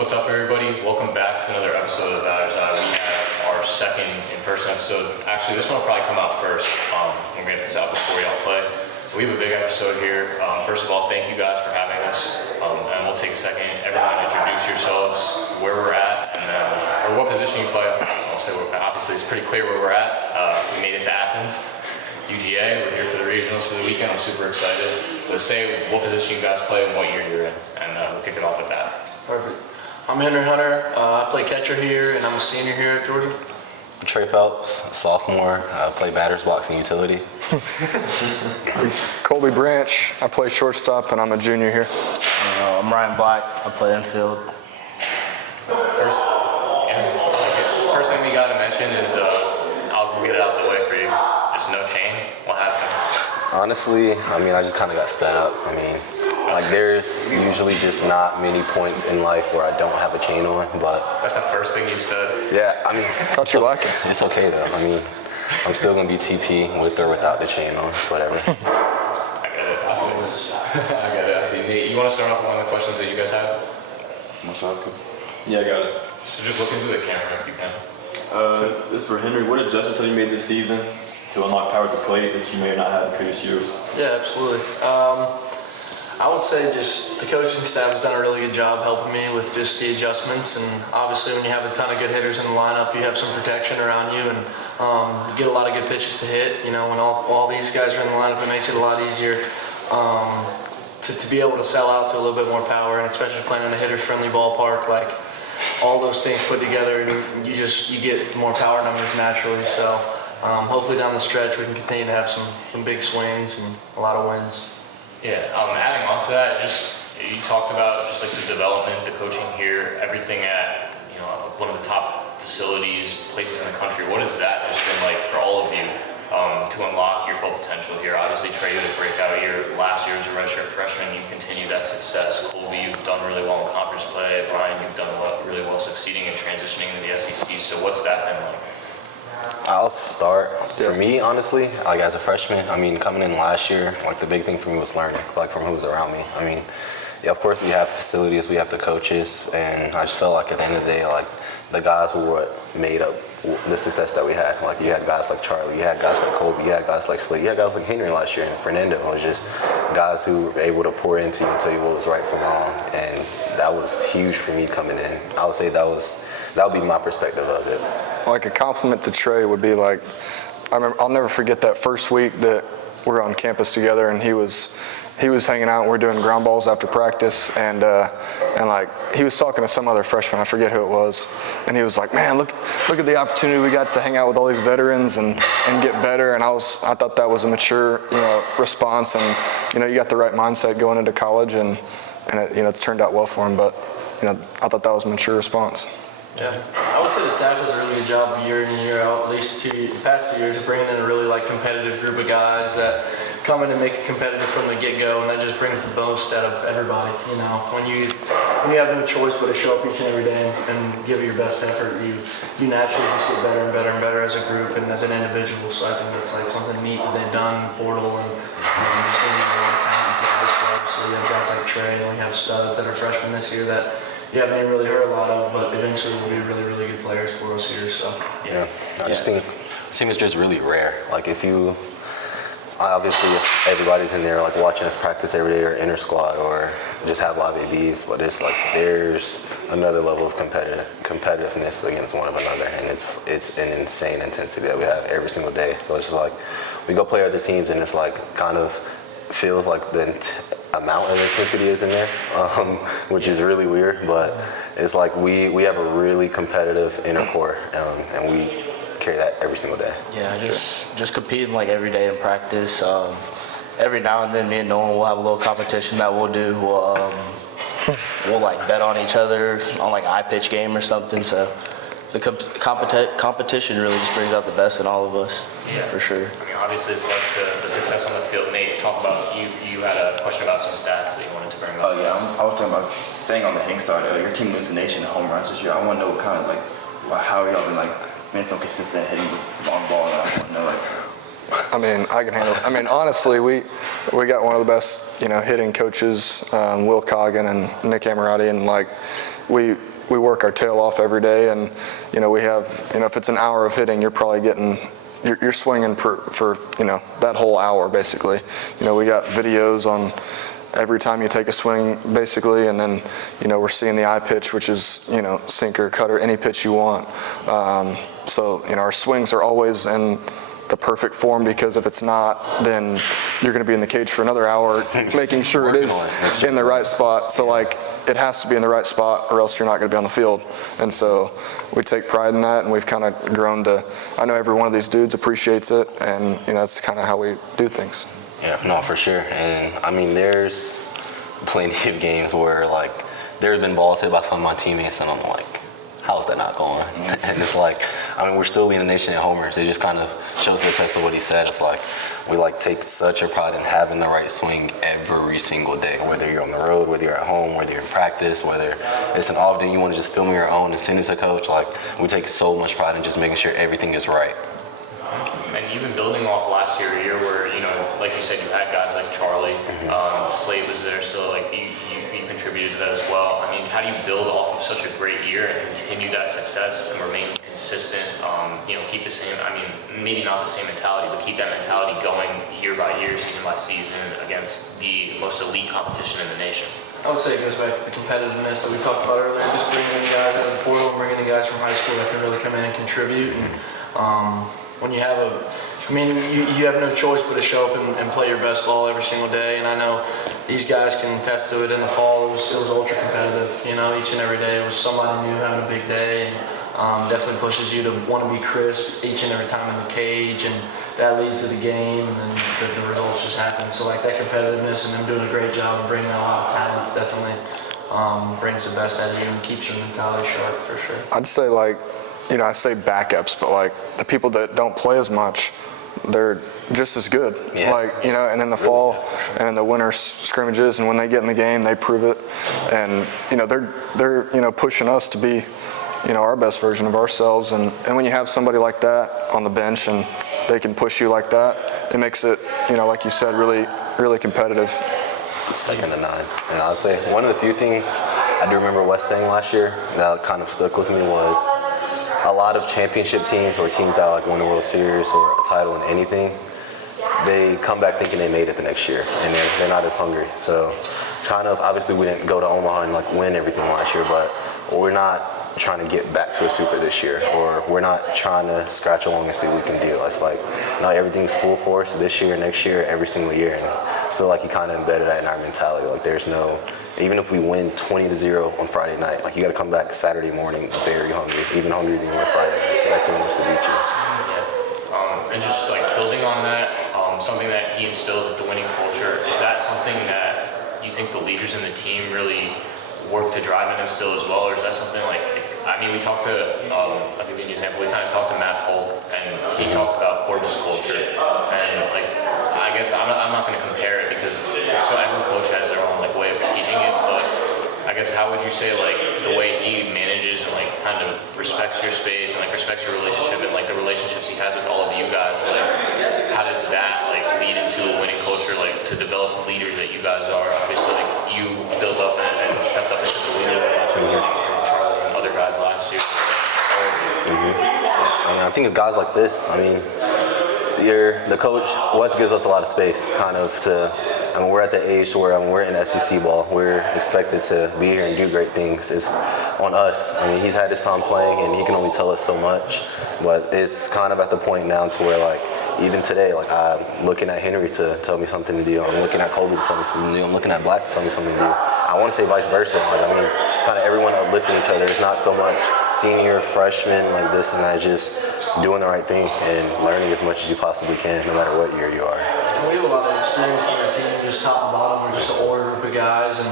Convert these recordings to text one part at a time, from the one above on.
What's up, everybody? Welcome back to another episode of Batter's Eye. We have our second in-person episode. Actually, this one will probably come out first. We're going to get this out before y'all play. We have a big episode here. First of all, thank you guys for having us. And we'll take a second. Everyone introduce yourselves, where we're at, and or what position you play. I'll say obviously it's pretty clear where we're at. We made it to Athens, UGA. We're here for the regionals for the weekend. I'm super excited. Let's say what position you guys play and what year you're in, and we'll kick it off with that. Perfect. I'm Henry Hunter. I play catcher here, and I'm a senior here at Georgia. Trey Phelps, sophomore. I play batters, box, and utility. Colby Branch. I play shortstop, and I'm a junior here. I'm Ryan Black. I play infield. First thing we got to mention is I'll get it out of the way for you. There's no chain. What happened? Honestly, I just kind of got sped up. There's usually just not many points in life where I don't have a chain on, but... That's the first thing you said. Yeah, Thought you like it. It's okay, though. I'm still going to be TP with or without the chain on, whatever. I get it. I see. Nate, you want to start off with one of the questions that you guys have? Yeah, I got it. So just look into the camera if you can. This is for Henry. What adjustments have you made this season to unlock power at the plate that you may have not had in previous years? Yeah, absolutely. I would say just the coaching staff has done a really good job helping me with just the adjustments, and obviously when you have a ton of good hitters in the lineup, you have some protection around you, and you get a lot of good pitches to hit. You know, when all these guys are in the lineup, it makes it a lot easier to be able to sell out to a little bit more power, and especially playing in a hitter-friendly ballpark, like all those things put together, you get more power numbers naturally. So hopefully down the stretch we can continue to have some big swings and a lot of wins. Yeah, adding on to that, you talked about just like the development, the coaching here, everything at one of the top facilities, places in the country. What has that just been like for all of you to unlock your full potential here? Obviously, Trey had a breakout year last year as a redshirt freshman. You continued that success. Colby, you've done really well in conference play. Ryan, you've done really well succeeding and transitioning to the SEC. So what's that been like? I'll start. For me, honestly, as a freshman, coming in last year, the big thing for me was learning, from who was around me. Yeah, of course, we have the facilities, we have the coaches, and I just felt like at the end of the day, the guys were what made up the success that we had. You had guys like Charlie, you had guys like Colby, you had guys like Slade, you had guys like Henry last year, and Fernando. It was just guys who were able to pour into you and tell you what was right from wrong, and that was huge for me coming in. I would say that would be my perspective of it. Like a compliment to Trey would be I'll never forget that first week that we were on campus together, and he was hanging out, and we're doing ground balls after practice, and he was talking to some other freshman, I forget who it was, and he was like, man, look at the opportunity we got to hang out with all these veterans and get better. And I thought that was a mature response, and you got the right mindset going into college, and it's turned out well for him. But I thought that was a mature response. Yeah, I would say the staff does a really good job year in and year out, at least the past 2 years, of bringing in a really competitive group of guys that come in and make it competitive from the get-go, and that just brings the most out of everybody. When you have no choice but to show up each and every day and give it your best effort, you naturally just get better and better and better as a group and as an individual. So I think that's something neat that they've done in the portal, and just getting a lot of talent for high school. So you have guys like Trey, and we have studs that are freshmen this year that you haven't even really heard a lot of, but eventually will be really, really good players for us here. So yeah. I just think the team is just really rare. Obviously everybody's in there watching us practice every day or inter squad or just have live ABs, but it's there's another level of competitiveness against one another, and it's an insane intensity that we have every single day. So it's just we go play other teams, and it's kind of feels like the amount of intensity is in there, which is really weird, but it's we have a really competitive inner core, and we carry that every single day. Yeah, just competing every day in practice. Every now and then, me and Nolan will have a little competition that we'll do. We'll bet on each other on an eye-pitch game or something. So the competition really just brings out the best in all of us. Yeah, for sure. Obviously it's led to the success on the field. Nate, talk about you had a question about some stats that you wanted to bring up. Oh yeah, I was talking about staying on the hitting side. Your team leads the nation in home runs this year. I want to know how y'all been been so consistent hitting with long ball. I want to know I can handle it. Honestly, we got one of the best hitting coaches, Will Coggin and Nick Amorati, and we work our tail off every day, and we have if it's an hour of hitting, you're probably getting. You're swinging for that whole hour basically. We got videos on every time you take a swing basically, and then we're seeing the eye pitch, which is sinker, cutter, any pitch you want. So our swings are always in the perfect form, because if it's not, then you're going to be in the cage for another hour making sure it is in the right spot. So it has to be in the right spot, or else you're not going to be on the field. And so we take pride in that, and we've kind of grown to, I know every one of these dudes appreciates it, and that's kind of how we do things. Yeah, no, for sure. And I mean, there's plenty of games where there's been balls hit by some of my teammates, and I'm like, how's that not going? And it's we're still leading the nation in homers. It just kind of shows the test of what he said. It's we take such a pride in having the right swing every single day, whether you're on the road, whether you're at home, whether you're in practice, whether it's an off day, you want to just film your own and send it to coach. We take so much pride in just making sure everything is right. And even building off last year, a year where, like you said, you had guys like Charlie, Slade was there, so you contributed to that as well. I mean, how do you build off of such a great year and continue that success and remain consistent, keep the same, maybe not the same mentality, but keep that mentality going year by year, season by season against the most elite competition in the nation? I would say it goes back to the competitiveness that we talked about earlier, just bringing in guys out of the portal, bringing in guys from high school that can really come in and contribute. And when you have you have no choice but to show up and play your best ball every single day. And I know these guys can attest to it. In the fall, it was ultra competitive. Each and every day it was somebody new having a big day. And definitely pushes you to want to be crisp each and every time in the cage, and that leads to the game, and then the results just happen. So that competitiveness and them doing a great job of bringing a lot of talent definitely brings the best out of you and keeps your mentality sharp for sure. I'd say I say backups, but the people that don't play as much, they're just as good. Yeah. And in the fall and in the winter scrimmages, and when they get in the game, they prove it. And they're pushing us to be our best version of ourselves. And when you have somebody like that on the bench and they can push you like that, it makes it like you said, really, really competitive. Second to none. And I'll say one of the few things I do remember Wes saying last year that kind of stuck with me was a lot of championship teams or teams that win a World Series or a title in anything, they come back thinking they made it the next year, and they're not as hungry. So kind of, obviously we didn't go to Omaha and win everything last year, but we're not trying to get back to a super this year, or we're not trying to scratch along and see what we can do. It's no, everything's full force this year, next year, every single year. And I feel like he kind of embedded that in our mentality. There's no, even if we win 20-0 on Friday night, you got to come back Saturday morning very hungry, even hungrier than you were Friday night. That team wants to beat you. Yeah. And just building on that, something that he instilled with the winning culture, is that something that you think the leaders in the team really work to drive and instill as well, or is that something we talked to, I'll give you an example, we kind of talked to Matt Polk, and he talked about Corb's culture, and I guess I'm not going to compare it, because every coach has their own way of teaching it, but I guess how would you say the way he manages and kind of respects your space and respects your relationship and the relationships he has with all of you guys, how does that lead into a winning culture, to develop the leaders that you guys are? Obviously you built up and stepped up into the leader after learning from Charlie and other guys last year. I think it's guys like this. The coach Wes gives us a lot of space, kind of to. We're at the age where we're in SEC ball. We're expected to be here and do great things. It's on us. He's had his time playing, and he can only tell us so much. But it's kind of at the point now to where, even today, I'm looking at Henry to tell me something to do. I'm looking at Kobe to tell me something to do. I'm looking at Black to tell me something to do. I want to say vice versa. Kind of everyone uplifting each other. It's not so much senior, freshman, this and that. Just doing the right thing and learning as much as you possibly can, no matter what year you are. And we have a lot of experience in our team, just top and bottom. We're just an older group of guys, and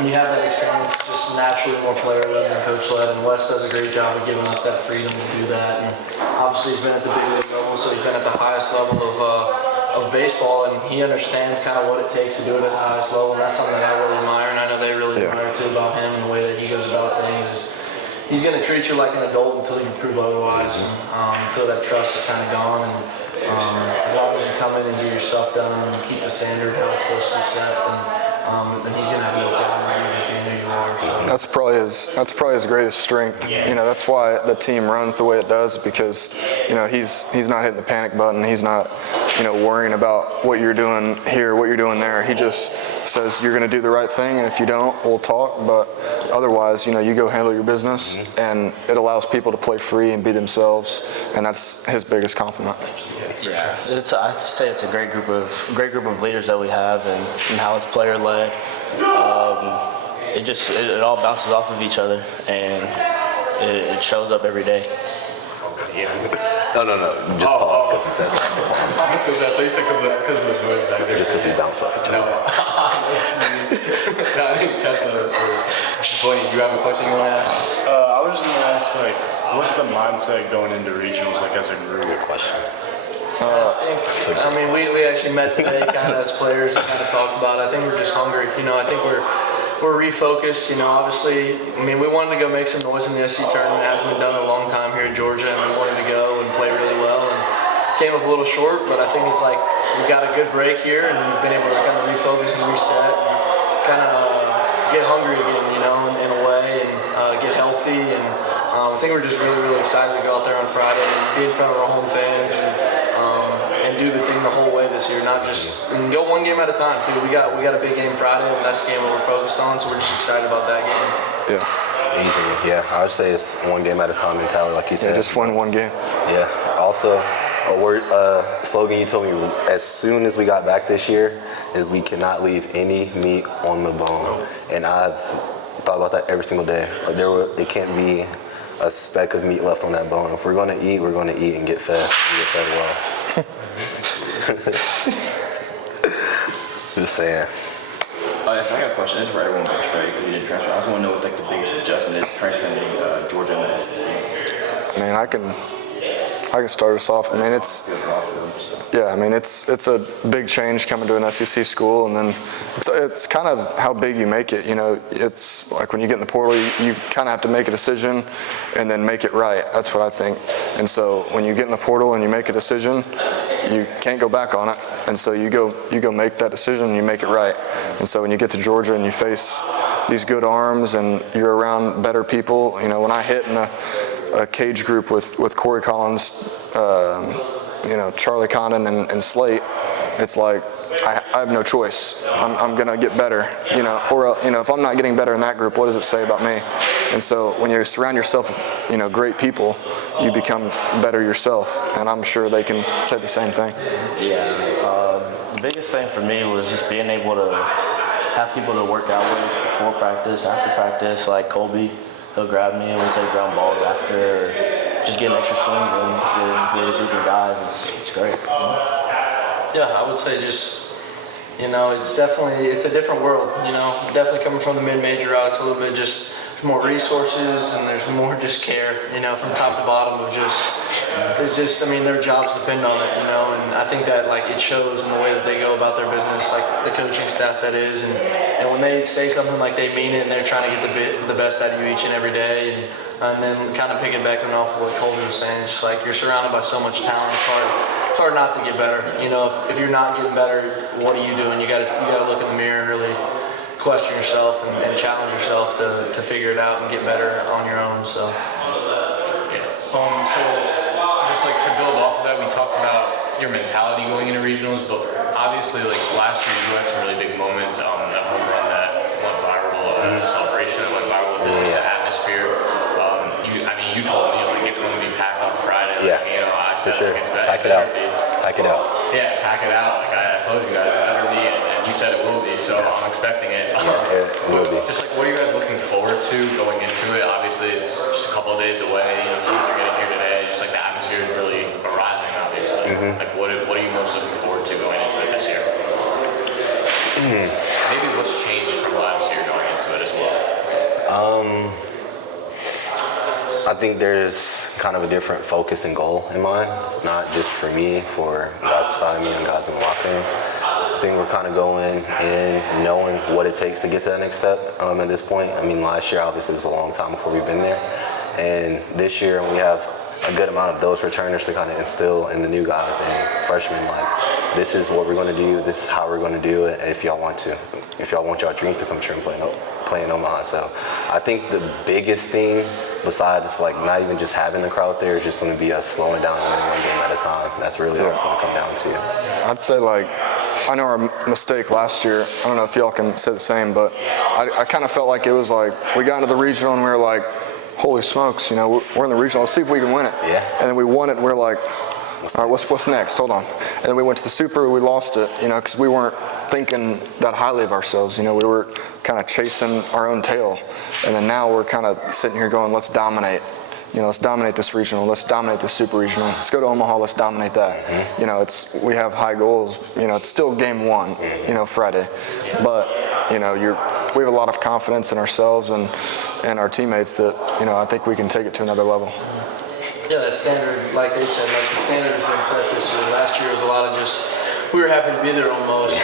when you have that experience, it's just naturally more player-led than coach-led. And Wes does a great job of giving us that freedom to do that. And obviously, he's been at the big league level, so he's been at the highest level of baseball, and he understands kind of what it takes to do it at the highest level. And that's something that I really admire, and I know they really admire too about him and the way that he goes about things. He's going to treat you like an adult until you prove otherwise, until that trust is kind of gone. And as long as you come in and get your stuff done and keep the standard how it's supposed to be set, then he's going to have no problem with you just being who you are. So. That's probably his greatest strength. You know, that's why the team runs the way it does, because, you know, he's not hitting the panic button. He's not, you know, worrying about what you're doing here, what you're doing there. He just says you're going to do the right thing, and if you don't, we'll talk. But otherwise, you know, you go handle your business, and it allows people to play free and be themselves, and that's his biggest compliment. Yeah, I'd say it's a great group of leaders that we have, and how it's player led. It all bounces off of each other, and it shows up every day. Yeah. No. Just pause because he said that. I was going to say, I thought you said because of the noise back there. Just because we bounce off each other. No, I didn't catch that at first. Blayne, you have a question you want to ask? I was just going to ask, like, what's the mindset going into regionals, like, as a group? Good question. I mean, we actually met today kind of as players and kind of talked about it. I think we're just hungry. You know, I think we're refocused. You know, obviously, I mean, we wanted to go make some noise in the SC tournament. It hasn't been done in a long time here in Georgia, and we wanted to go and play really well, and came up a little short, but I think it's like we got a good break here, and we've been able to kind of refocus and reset and kind of get hungry again, you know, in a way, and get healthy. And I think we're just really, really excited to go out there on Friday and be in front of our home fans and do the thing the whole way this year, not just and go one game at a time too. We got a big game Friday, and that's the game that we're focused on, so we're just excited about that game. Yeah. Easily, yeah. I would say it's one game at a time mentality, like you said. Yeah, just win one game. Yeah. Also, a word slogan you told me as soon as we got back this year is we cannot leave any meat on the bone, and I've thought about that every single day. Like it can't be a speck of meat left on that bone. If we're going to eat, we're going to eat and get fed well. Just saying. I got a question. This is for everyone but Trey, because he didn't transfer. I just want to know what like the biggest adjustment is transferring Georgia and the SEC. I mean, I can start us off. I mean, it's a big change coming to an SEC school, and then it's kind of how big you make it. You know, it's like when you get in the portal, you kind of have to make a decision and then make it right. That's what I think. And so when you get in the portal and you make a decision, you can't go back on it. And so you go make that decision and you make it right. And so when you get to Georgia and you face these good arms and you're around better people, you know, when I hit in a cage group with Corey Collins, you know, Charlie Condon and Slate, it's like I have no choice. I'm gonna get better, you know, or you know, if I'm not getting better in that group, what does it say about me? And so when you surround yourself with, you know, great people, you become better yourself, and I'm sure they can say the same thing. Yeah, the biggest thing for me was just being able to have people to work out with before practice, after practice, like Colby. He'll grab me and we'll take ground balls after, just getting extra swings in with a group of guys. It's great. Yeah, I would say just, you know, it's a different world, you know. Definitely coming from the mid-major route, it's a little bit just more resources and there's more just care, you know, from top to bottom of I mean, their jobs depend on it, you know, and I think that, like, it shows in the way that they go about their business, like the coaching staff that is, and when they say something like they mean it and they're trying to get the best out of you each and every day, and then kind of piggybacking off of what Colby was saying, it's just like you're surrounded by so much talent, it's hard not to get better, you know. If you're not getting better, what are you doing? You got to look in the mirror and really question yourself and challenge yourself to figure it out and get better on your own. So just like to build off of that, we talked about your mentality going into regionals, but obviously, like last year, you had some really big moments. That home run that went viral, the celebration that went viral, the atmosphere. You told me like it's going to be packed on Friday. Yeah, like, you know, I said for sure. like, it's better. Pack it out. Pack it out. Yeah, pack it out. Like I told you guys, it better be, and you said it will be. So I'm expecting it. It will be. Just like, what are you guys looking forward to going into it? Obviously, it's just a couple of days away. You know, teams are getting here today. Just like the atmosphere is really arriving. Obviously, like what are you most looking forward to going into it this year? Maybe what's changed from last year going into it as well? I think there's kind of a different focus and goal in mind, not just for me, for guys beside me and guys in the locker room. I think we're kind of going in knowing what it takes to get to that next step at this point. I mean, last year obviously was a long time before we've been there, and this year we have a good amount of those returners to kind of instill in the new guys and freshmen, like, this is what we're going to do, this is how we're going to do it, if y'all want y'all dreams to come true and play, play in Omaha. So I think the biggest thing, besides like not even just having the crowd there, is just going to be us slowing down and winning one game at a time. That's really what it's going to come down to. I'd say, like, I know our mistake last year. I don't know if y'all can say the same, but I kind of felt like it was like we got into the regional and we were like, holy smokes, you know, we're in the regional. Let's see if we can win it. Yeah. And then we won it and we're like, all right, what's next? Hold on. And then we went to the Super, we lost it, you know, because we weren't thinking that highly of ourselves. You know, we were kind of chasing our own tail. And then now we're kind of sitting here going, let's dominate. You know, let's dominate this regional. Let's dominate the Super Regional. Let's go to Omaha. Let's dominate that. Mm-hmm. You know, we have high goals. You know, it's still game one. You know, Friday, but you know, we have a lot of confidence in ourselves and our teammates that, you know, I think we can take it to another level. Yeah, that standard, like they said, like the standard has been set this year. Last year was a lot of just, we were happy to be there almost.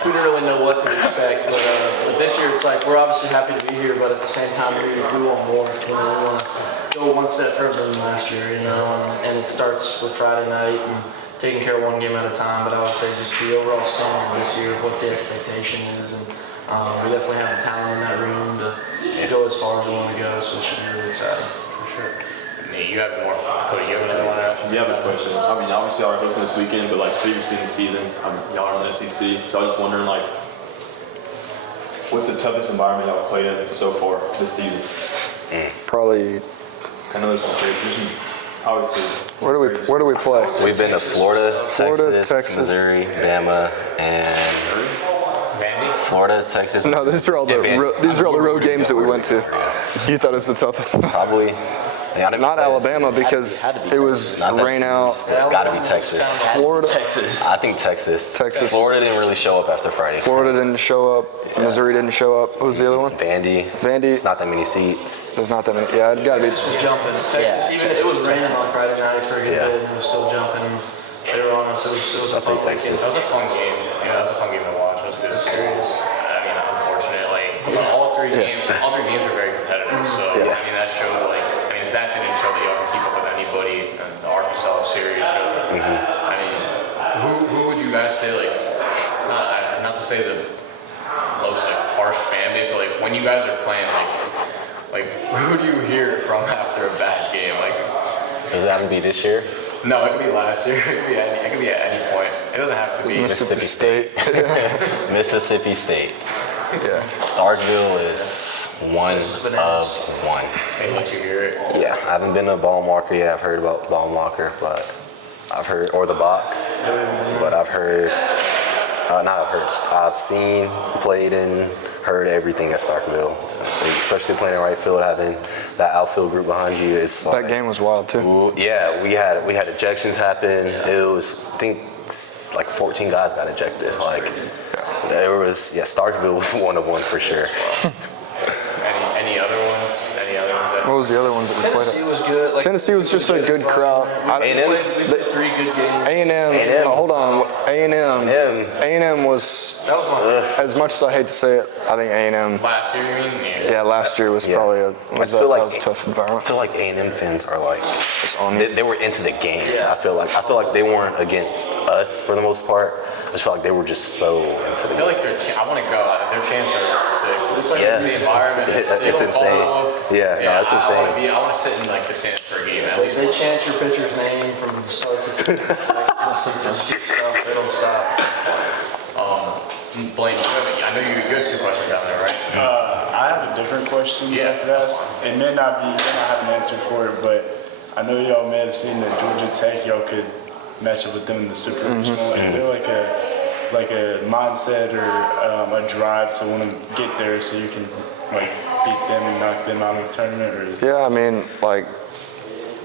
We didn't really know what to expect, but this year it's like we're obviously happy to be here, but at the same time we want more. You know, we want to go one step further than last year. You know, and it starts with Friday night and taking care of one game at a time. But I would say just the overall standard this year, what the expectation is, and we definitely have the talent in that room to go as far as we want to go. So it should be really exciting for sure. Nate, you have more. Cody, you have another one? Yeah, I have a question. I mean, obviously y'all are hosting this weekend, but like previously in the season, y'all are in the SEC. So I was just wondering, like, what's the toughest environment y'all have played in so far this season? Probably. I know there's some great, obviously. Where do we play? We've been to Florida, Texas, Missouri, Bama, and Florida, Texas. No, these are all the road games that we went to. You thought it was the toughest? Probably. Yeah, Not Alabama because it was rain out. Gotta be Texas. Florida, Texas. I think Texas. Florida didn't really show up after Friday. Florida didn't show up. Missouri didn't show up. What was the other one? Vandy. It's not that many seats. There's not that many. Yeah, it gotta be. Texas was jumping. Texas, even it was raining on Friday night for a good bit, and it was still jumping. They were on us. It was a fun Texas. That was a fun game. Yeah, that was a fun game to watch. It was good. I mean, unfortunately, all three games were very competitive. So I mean, that showed that didn't show that y'all can keep up with anybody. And the Arkansas series showed. I mean, who would you guys say not to say the most harsh fan base, but when you guys are playing, like who do you hear it from after a bad game? Does it have to be this year? No, it could be last year. It could be at any point. It doesn't have to be Mississippi State. Mississippi State. Yeah. Starkville is one of one. Hey, let you hear it. Yeah, I haven't been to Ball Marker yet. I've heard about Ball Marker, but or the box, but I've seen, played in, heard everything at Starkville. Especially playing in right field, having that outfield group behind you. It's That game was wild too. Yeah, we had ejections happen. It was, I think, like 14 guys got ejected. Starkville was one of one for sure. Any other ones? What was the other ones that we played Tennessee at? was good. Tennessee was just a good crowd. We played 3 good games. A&M. Oh, hold on. A&M. A&M was. That was my favorite. As much as I hate to say it, I think A&M. Last year, you mean? Yeah, last year was probably that was a tough I environment. feel like A&M fans are like, It's on you. they were into the game. Yeah. I feel like they weren't against us for the most part. I just feel like they were just so into the I feel game. like I want to go. Their chants are sick. It's like Yeah. the environment. It's insane. Yeah, it's insane. I want to sit in the stands for a game at least. They chant your pitcher's name from the start to the stuff. They don't stop. Blayne, I know you had 2 questions down there, right? I have a different question. Yeah, After that. It may not have an answer for it, but I know y'all may have seen that Georgia Tech, y'all could match up with them in the Super Regional. Is there like a mindset or a drive to want to get there so you can beat them and knock them out of the tournament? Or is Yeah, I mean, like.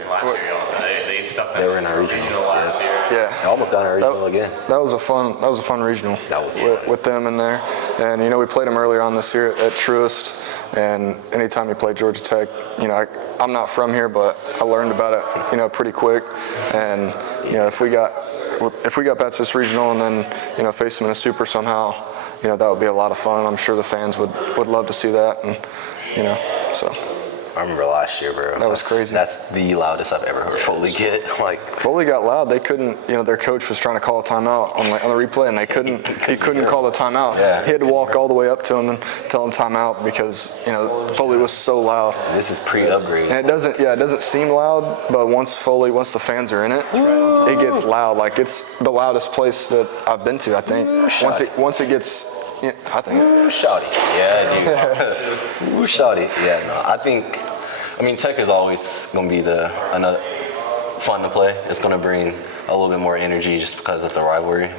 Last year, they stuck They were in our regional last year. Yeah. I almost got in our regional again. That was a fun regional. That was fun. With them in there, and we played them earlier on this year at Truist, and anytime you play Georgia Tech, I'm not from here, but I learned about it, pretty quick, and if we got past this regional and then face them in a super somehow, that would be a lot of fun. I'm sure the fans would love to see that, and so. I remember last year, bro. That was crazy. That's the loudest I've ever heard Foley get. Like, Foley got loud. They couldn't, their coach was trying to call a timeout on the replay, and he couldn't call the timeout. Yeah. He had to walk all the way up to him and tell him timeout because, Foley was so loud. this is pre-upgrade. And it doesn't seem loud, but once the fans are in it, it gets loud. Like, it's the loudest place that I've been to, I think. Once it gets, I think. Ooh, shawty. Yeah, dude. Ooh, shawty. Yeah, no. Tech is always going to be another fun to play. It's going to bring a little bit more energy just because of the rivalry.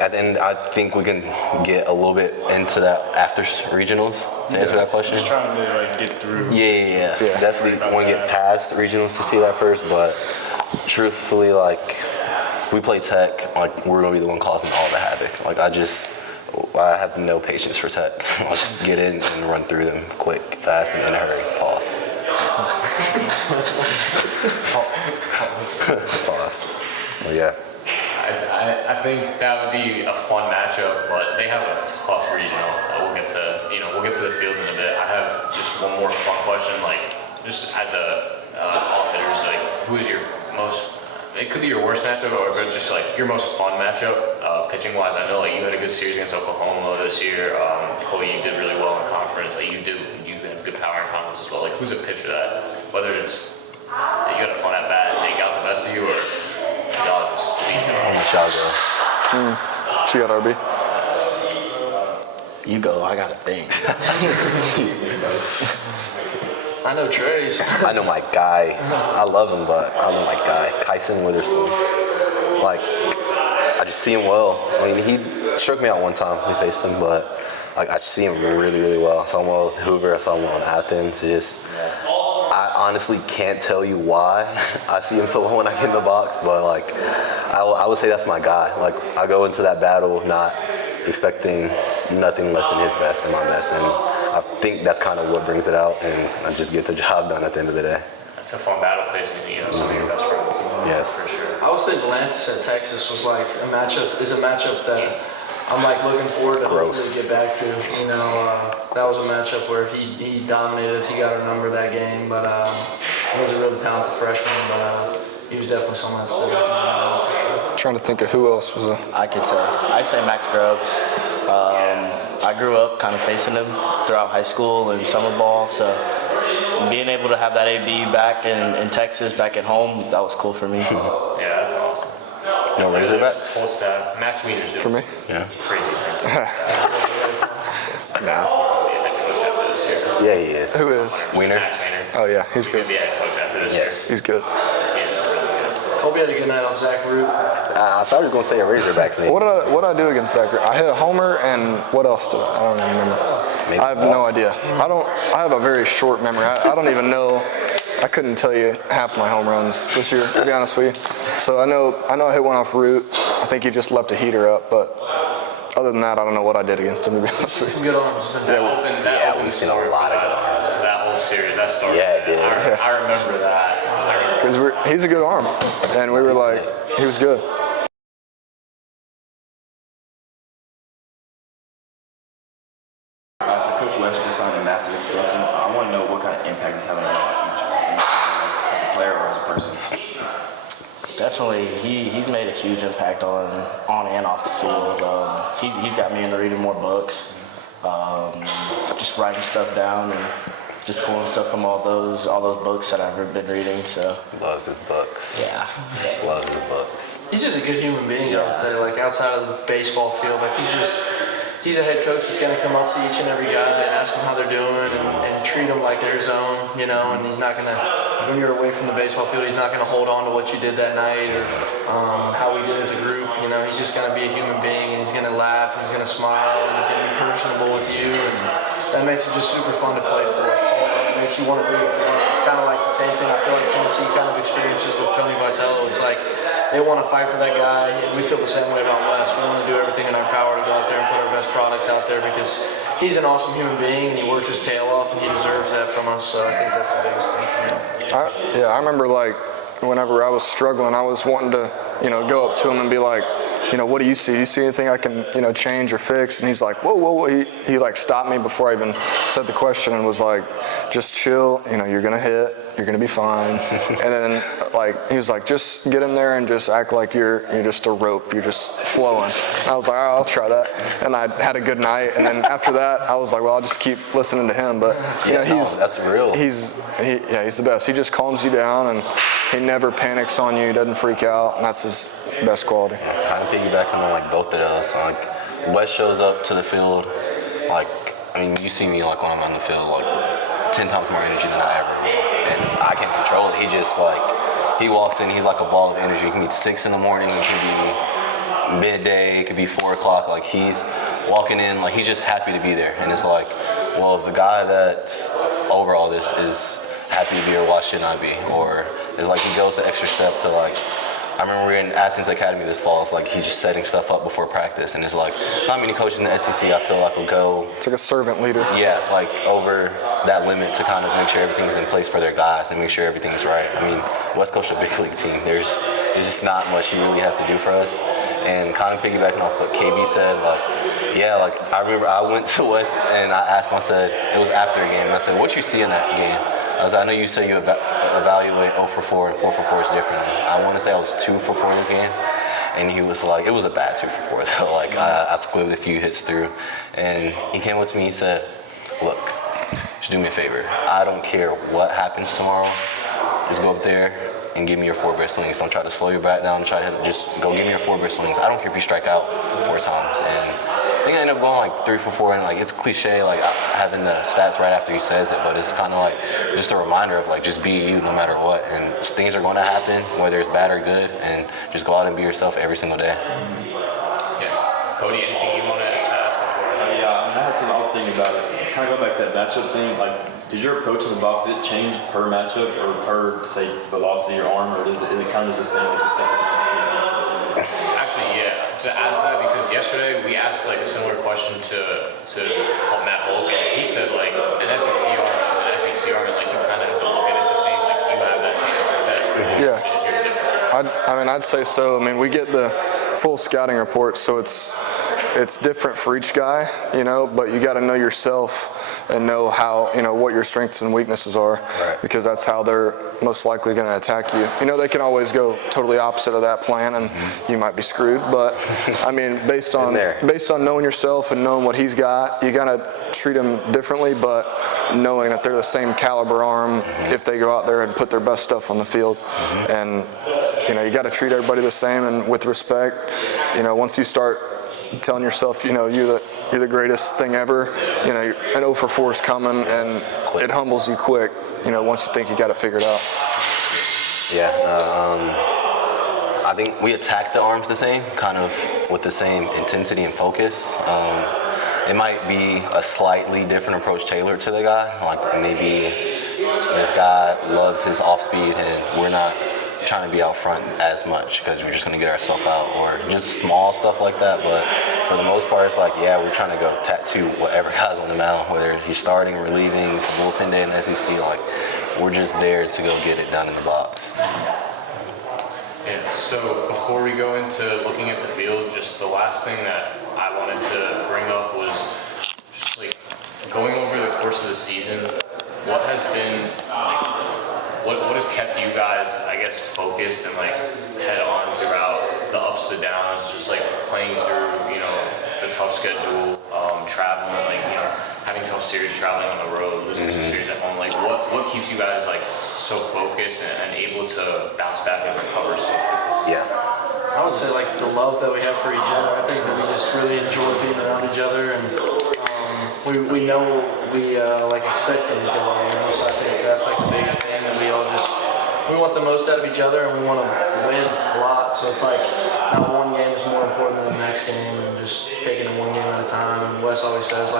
At the end, I think we can get a little bit into that after regionals to answer that question. Just trying to get through. Yeah. Definitely want to get past regionals to see that first, but truthfully, we play Tech, we're gonna be the one causing all the havoc. I have no patience for Tech. I'll just get in and run through them quick, fast, and in a hurry. Pause. Pause. Well, yeah. I think that would be a fun matchup, but they have a tough regional. We'll get to the field in a bit. I have just one more fun question, just as all hitters, who is your most? It could be your worst matchup, or just your most fun matchup, pitching wise. I know you had a good series against Oklahoma this year. Cody, you did really well in conference. You had good power in conference as well. Who's a pitcher that, whether it's you had a fun at bat, they got the best of you, or y'all just feasting on Chicago. She got RB. You go. I gotta think. I know Trey's. I know my guy. I love him, but I know my guy, Kyson Witherspoon. I just see him well. He struck me out one time. We faced him, but I just see him really, really well. I saw him well with Hoover. I saw him well in Athens. I honestly can't tell you why I see him so well when I get in the box, but I would say that's my guy. I go into that battle not expecting nothing less than his best and my best, and I think that's kind of what brings it out, and I just get the job done at the end of the day. It's a fun battle facing some of your best friends. Yes. For sure. I would say Volantis at Texas was a matchup that I'm looking forward to hopefully get back to. That was a matchup where he dominated us. He got our number that game, but he was a really talented freshman, but he was definitely someone that stood out for sure. Trying to think of who else was I could say. I say Max Grubbs. I grew up kind of facing him throughout high school and summer ball, so being able to have that AB back in Texas, back at home, that was cool for me. Yeah, that's awesome. No Razorbacks? Whole staff. Max Wieners for me. Yeah. Crazy things. Nah. Be a head coach after this year. Yeah, he is. Who is? Wiener? Max Wiener. Oh yeah, he's He's gonna good. be a head coach after this Yes. He's good. year. Yeah, really good. Hope you had a good night off Zach Root. I thought he was going to say a Razorbacks name. What did I do against Zachary? I hit a homer, and what else did I don't even remember. Maybe I have no idea. I have a very short memory. I don't even know. I couldn't tell you half my home runs this year, to be honest with you. So I know I hit one off Root. I think he just left a heater up, but other than that, I don't know what I did against him, to be honest with you. Some good arms. We've seen a lot of good arms. That whole series, that started. Yeah, it did. I remember that. Because he's a good arm, and we were he was good. So Coach West just signed a massive extension. I want to know what kind of impact it's having on each as a player or as a person. Definitely, he's made a huge impact on and off the field. He's got me into reading more books, just writing stuff down and just pulling stuff from all those books that I've been reading. So Loves his books. yeah. Loves his books. He's just a good human being, I would say. Outside of the baseball field, he's a head coach that's going to come up to each and every guy and ask them how they're doing and treat them like they're his own, and he's not going to, when you're away from the baseball field, he's not going to hold on to what you did that night or how we did as a group. He's just going to be a human being, and he's going to laugh, and he's going to smile, and he's going to be personable with you, and that makes it just super fun to play for. It makes you want to root for him. It's kind of like the same thing I feel like Tennessee kind of experiences with Tony Vitello. It's like they want to fight for that guy, and we feel the same way about Wes. We want to do everything in our power to go out there and put our best product out there because he's an awesome human being, and he works his tail off, and he deserves that from us. So I think that's the biggest thing for me. I remember whenever I was struggling, I was wanting to, go up to him and be like, what do you see? Do you see anything I can, change or fix? And he's like, whoa, whoa, whoa. He like stopped me before I even said the question and was like, just chill. You're going to hit. You're going to be fine. And then he was like, just get in there and just act like you're just a rope. You're just flowing. And I was like, all right, I'll try that. And I had a good night. And then after that, I was like, well, I'll just keep listening to him. But that's real. He's the best. He just calms you down and he never panics on you. He doesn't freak out. And that's his best quality. Kind of piggybacking on both of those. Wes shows up to the field, you see me when I'm on the field 10 times more energy than I ever will. And I can't control it. He just he walks in, he's like a ball of energy. It can be 6 in the morning, it can be midday, it could be 4 o'clock. He's walking in, he's just happy to be there. And it's well, if the guy that's over all this is happy to be here, why shouldn't I be? Or it's he goes the extra step to I remember we were in Athens Academy this fall. It's he's just setting stuff up before practice, and it's not many coaches in the SEC I feel will go. It's like a servant leader. Yeah, over that limit to kind of make sure everything's in place for their guys and make sure everything's right. West Coast is a big league team. There's just not much he really has to do for us. And kind of piggybacking off what KB said, I remember I went to West and I asked him. I said it was after a game, and I said, "What you see in that game?" I know you say you evaluate 0 for 4 and 4 for 4s differently. I want to say I was 2 for 4 in this game. And he was it was a bad 2 for 4 though. I squibbled a few hits through. And he came up to me, he said, look, just do me a favor. I don't care what happens tomorrow. Just go up there and give me your 4 best swings. Don't try to slow your bat down. Just go give me your 4 best swings. I don't care if you strike out 4 times. And I think I ended up going 3 for 4, and it's cliche having the stats right after he says it, but it's kind of just a reminder of just be you no matter what, and things are going to happen whether it's bad or good, and just go out and be yourself every single day. Yeah, Cody, anything you want to ask before? Yeah, I had some other thing about it. Kind of go back to that matchup thing. Does your approach in the box, does it change per matchup or per say velocity or arm, or is it kind of just the same like you said? Actually, yeah. To add to that, because yesterday we asked a similar question to Matt Holk, and he said an SEC arm is an SEC arm, and you kind of have to look at it the same. Do you have that same mindset? Yeah. Is yours different? I'd say so. We get the full scouting report, so it's different for each guy, but you got to know yourself and know how, what your strengths and weaknesses are, right, because that's how they're most likely going to attack you. They can always go totally opposite of that plan and you might be screwed, but based on knowing yourself and knowing what he's got, you got to treat him differently, but knowing that they're the same caliber arm if they go out there and put their best stuff on the field. And you got to treat everybody the same and with respect. Once you start telling yourself, you're the greatest thing ever, an 0 for 4 is coming, and it humbles you quick, once you think you got it figured out. Yeah, I think we attack the arms the same, kind of with the same intensity and focus. It might be a slightly different approach tailored to the guy. Maybe this guy loves his off speed and we're not trying to be out front as much because we're just going to get ourselves out, or just small stuff like that. But for the most part, it's we're trying to go tattoo whatever guy's on the mound, whether he's starting, relieving, it's a bullpen day in the SEC. We're just there to go get it done in the box. Yeah, so before we go into looking at the field, just the last thing that I wanted to bring up was just going over the course of the season, what has been what has kept you guys, I guess, focused and head on throughout the ups, the downs, just playing through, the tough schedule, traveling, having tough series traveling on the road, losing some series at home. What keeps you guys so focused and able to bounce back and recover so quickly? Yeah. I would say the love that we have for each other. I think that we just really enjoy being around each other, and we know what we expect from each other. So I think that's the biggest thing, that we want the most out of each other, and we want to win a lot. So it's not one game is more important than the next game, and just taking it one game at a time. And Wes always says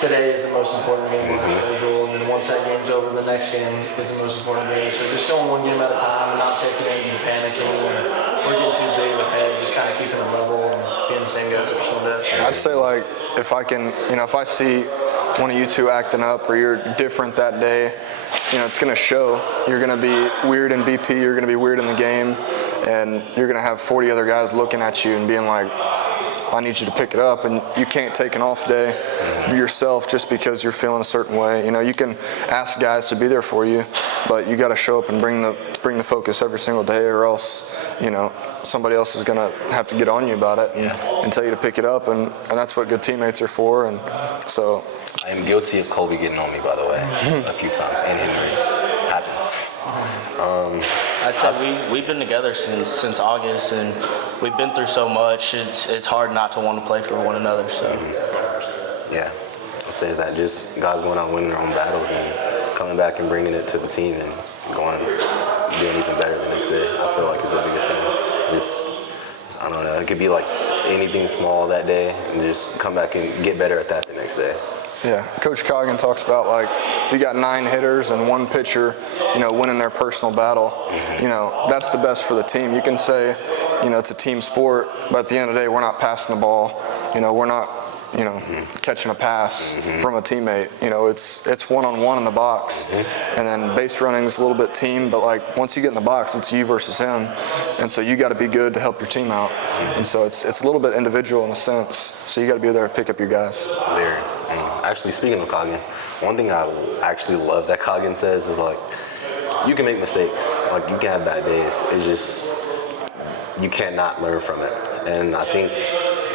today is the most important game on the schedule, and then once that game's over, the next game is the most important game. So just going one game at a time and not taking it and panicking or getting too big of a head, just kind of keeping it level and being the same guys every single day. I'd say if I can, if I see one of you two acting up or you're different that day, it's going to show. You're going to be weird in BP, you're going to be weird in the game, and you're going to have 40 other guys looking at you and being like, I need you to pick it up, and you can't take an off day yourself just because you're feeling a certain way. You know, you can ask guys to be there for you, but you got to show up and bring the focus every single day, or else, you know, somebody else is going to have to get on you about it and tell you to pick it up, and that's what good teammates are for. And so I am guilty of Kobe getting on me, by the way, a few times, and Henry. Happens. I'd say we've been together since August, and we've been through so much. It's hard not to want to play for one another. So Yeah, I'd say that just guys going out and winning their own battles and coming back and bringing it to the team and going doing even better the next day. I feel like is the biggest thing. I don't know. It could be like anything small that day, and just come back and get better at that the next day. yeah, Coach Coggin talks about, like, if you got 9 hitters and 1 pitcher, you know, winning their personal battle, you know, that's the best for the team. You can say, you know, it's a team sport, but at the end of the day, we're not passing the ball. You know, we're not, you know, catching a pass from a teammate. You know, it's one-on-one in the box. And then base running is a little bit team, but, like, once you get in the box, it's you versus him. And so you got to be good to help your team out. And so it's a little bit individual in a sense. So you got to be there to pick up your guys. Very. Actually, speaking of Coggin, one thing I actually love that Coggin says is, like, you can make mistakes. Like, you can have bad days. It's just, you cannot learn from it. And I think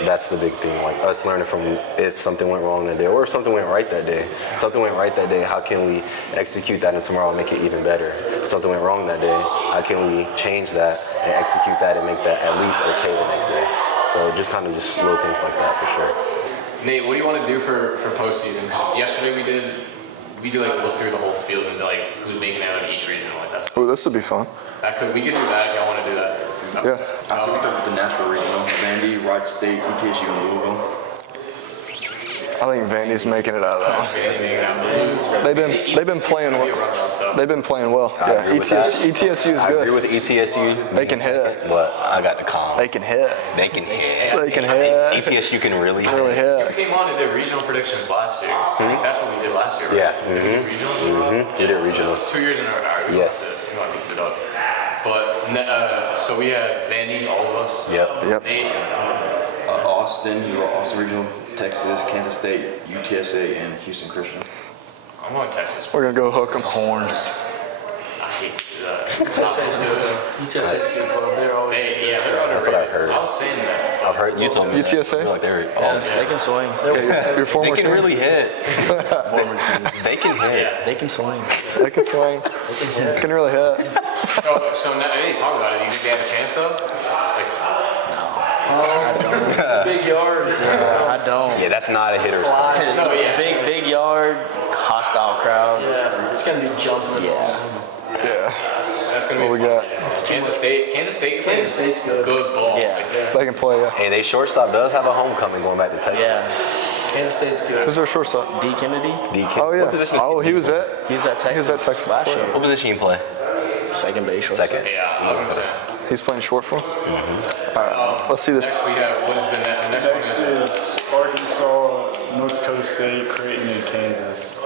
that's the big thing, like us learning from if something went wrong that day or if something went right that day. If something went right that day, how can we execute that and tomorrow make it even better? If something went wrong that day, how can we change that and execute that and make that at least okay the next day? So just kind of just little things like that for sure. Nate, what do you want to do for postseason? 'Cause yesterday we did like look through the whole field and like who's making it out of each region, like that. Oh, this would be fun. We could do that if y'all want to do that. Yeah. I think we done with the Nashville regional, Vandy, Wright State, ETSU, and Louisville. I think Vandy's making it out of that one. They've been playing well. They've been playing well. I Yeah, agree with that. ETSU is I agree good. with ETSU. They can hit. But I got the calm. They can hit. They can hit. They can I think hit. ETSU can really Really You hit. came on and did regional predictions last year. I think that's what we did last year, right? Yeah. Did we do regionals? We did So this regionals. is 2 years in a row. Yes. We want to keep it up. But so we had Vandy, all of us. Yep. Nate. Austin, Austin Regional, Texas, Kansas State, UTSA, and Houston Christian. I'm going Texas. We're gonna go hook them. horns. I hate to do that. UTSA's good. UTSA's good, bro. They're always They're underrated. That's what I heard. I was saying that. I've heard you told me. UTSA? That. Like they're They can swing. Your they former can team. really hit. They can hit. They can swing. They can swing. They can really hit. So now, hey, talk about it. Do you think they have a chance though? Like, big yard. I don't. Yeah, that's not a hitter's Flies. It's No, yeah. big yard, hostile crowd. Yeah, it's gonna be jumping. Yeah. Yeah. that's gonna be What we fun. got? Kansas State plays State's good. ball. Yeah. Like, They can play. Yeah. Hey, they shortstop does have a homecoming going back to Texas. Yeah. Kansas State's good. Who's their shortstop? D. Kennedy. DK. Oh yeah. What position? Oh, he was at. He was at Texas. He was at Texas last before. year. What position you play? Second base. Second. yeah, I was gonna say. He's playing short for him. All right. Let's see this. Next we have what is the next one? Next is Arkansas, North Dakota State, Creighton, and Kansas.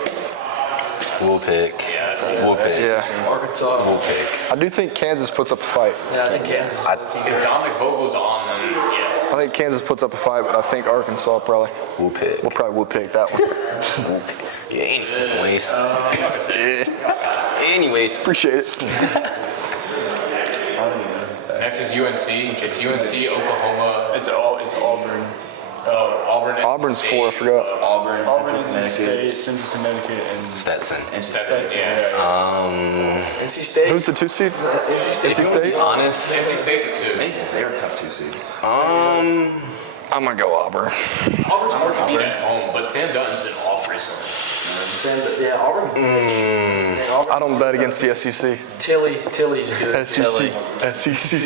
We'll pick. Yeah, it's We'll pick. Yeah. Arkansas. We'll pick. I do think Kansas puts up a fight. Yeah, I think Kansas. if Dominic Vogel's on, then yeah. I think Kansas puts up a fight, but I think Arkansas probably. We'll pick. We'll probably pick that one. We'll pick. Yeah, anyways. I'm not gonna say. Anyways. Appreciate it. Next is UNC. It's UNC, Oklahoma, It's Auburn. Auburn. NC Auburn's State, 4, I forgot. Auburn, Auburn, Central NC Connecticut, State, Central Connecticut, and Stetson. and Stetson. Yeah. NC State. Who's the 2 seed? NC State. NC State? Honest. NC State's a 2. They are a tough 2 seed. I'm gonna go Auburn. Auburn's hard to beat at home, but Sam Dutton's been off recently. Yeah, Auburn. Yeah, Auburn. I don't bet against the SEC. Tilly's good. SEC. SEC.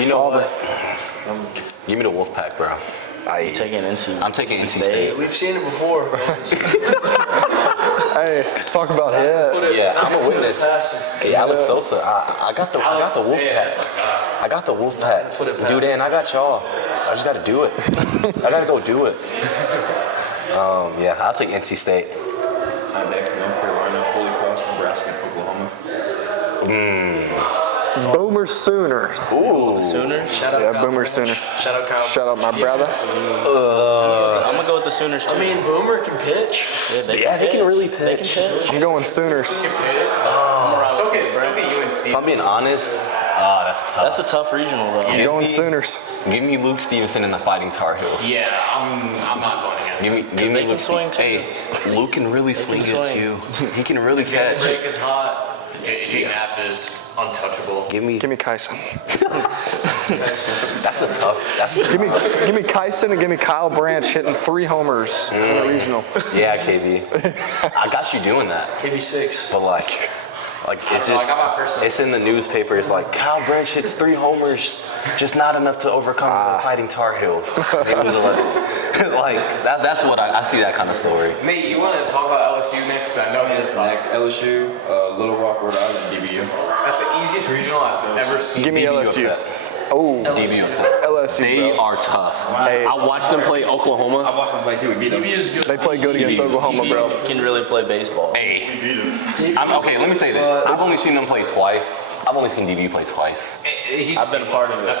You know Auburn. what? Give me the Wolfpack, bro. You taking NC? I'm taking NC State. We've seen it before. Hey, talk about hit. Yeah, I'm a witness. Hey, Alex Sosa. I got the Wolfpack. Yeah. I got the Wolfpack. Put it past Dude, and I got y'all. I just gotta do it. I gotta go do it. Yeah, I'll take NC State. Next, North Carolina, Holy Cross, Nebraska, and Oklahoma. Boomer Sooner. Ooh. Sooners. Shout out Yeah, Kyle Boomer Branch. Sooner. Shout out Kyle. Shout out my brother. I'm gonna go with the Sooners too. I mean, Boomer can pitch. Yeah, they can really They can pitch. pitch. I'm going Sooners. So get UNC. If I'm being honest, that's tough. That's a tough regional though. I'm going Sooners. Give me Luke Stevenson and the Fighting Tar Heels. Yeah, I'm not going against Give me They can Luke swing, too. Hey, Luke can really swing it swing. too. He can really Jake catch. is hot. Jake Knapp is untouchable. Give me. Give me Kyson. That's a tough. That's Give me Kyson and give me Kyle Branch hitting 3 homers in the regional. Yeah, KB. I got you doing that, KB6. but like it's just. I got my personal. It's in the newspaper. It's like Kyle Branch hits 3 homers, just not enough to overcome the Fighting Tar Heels. They lose 11. Like that's what I see that kind of story. Nate, you want to talk about LSU next? Because I know Yes, next LSU, Little Rock, Rhode Island, DBU. that's the easiest regional I've ever seen. Give me DBU LSU. upset. Oh, DBU upset. LSU, They bro. are tough. Hey. I watched them play I Oklahoma. watched them play too. We beat them. They play good against Oklahoma, bro. Can really play baseball. Hey, okay. Let me say this. I've only seen them play twice. I've only seen DBU play twice, I've been a part of it.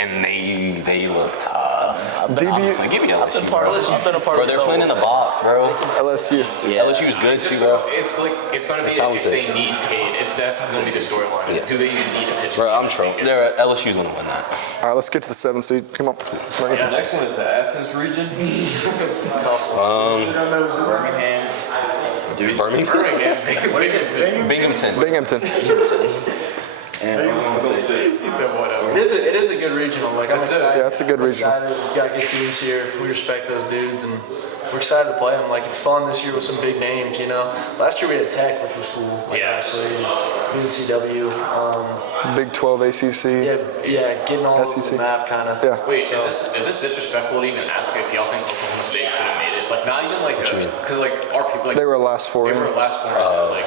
and they look tough. DBU, Give me LSU, I've bro. been a part Bro, of they're it. playing in the box, bro. LSU. Yeah. LSU's good too, bro. It's like it's going to be Talented. if they need Cade. That's going to be the storyline. Yeah. Do they even need a pitcher? Bro, I'm trolling. LSU's gonna win that. All right, let's get to the 7th seed. Come on. The next one is the Athens region. Birmingham. Birmingham, Binghamton. Binghamton. And Oklahoma State. He said whatever. It is a good regional. Like I'm excited. Yeah, it's a good regional. We got good teams here. We respect those dudes, and we're excited to play them. Like it's fun this year with some big names. You know, last year we had Tech, which was cool. Like, Yeah. obviously, UNCW. Big 12 ACC. Yeah, getting all over SEC. the map, kind of. Yeah. Wait, is this disrespectful to even ask if y'all think Oklahoma State should have made it? Like not even like you mean? because like our people like They were last 4 they in. were last four. Like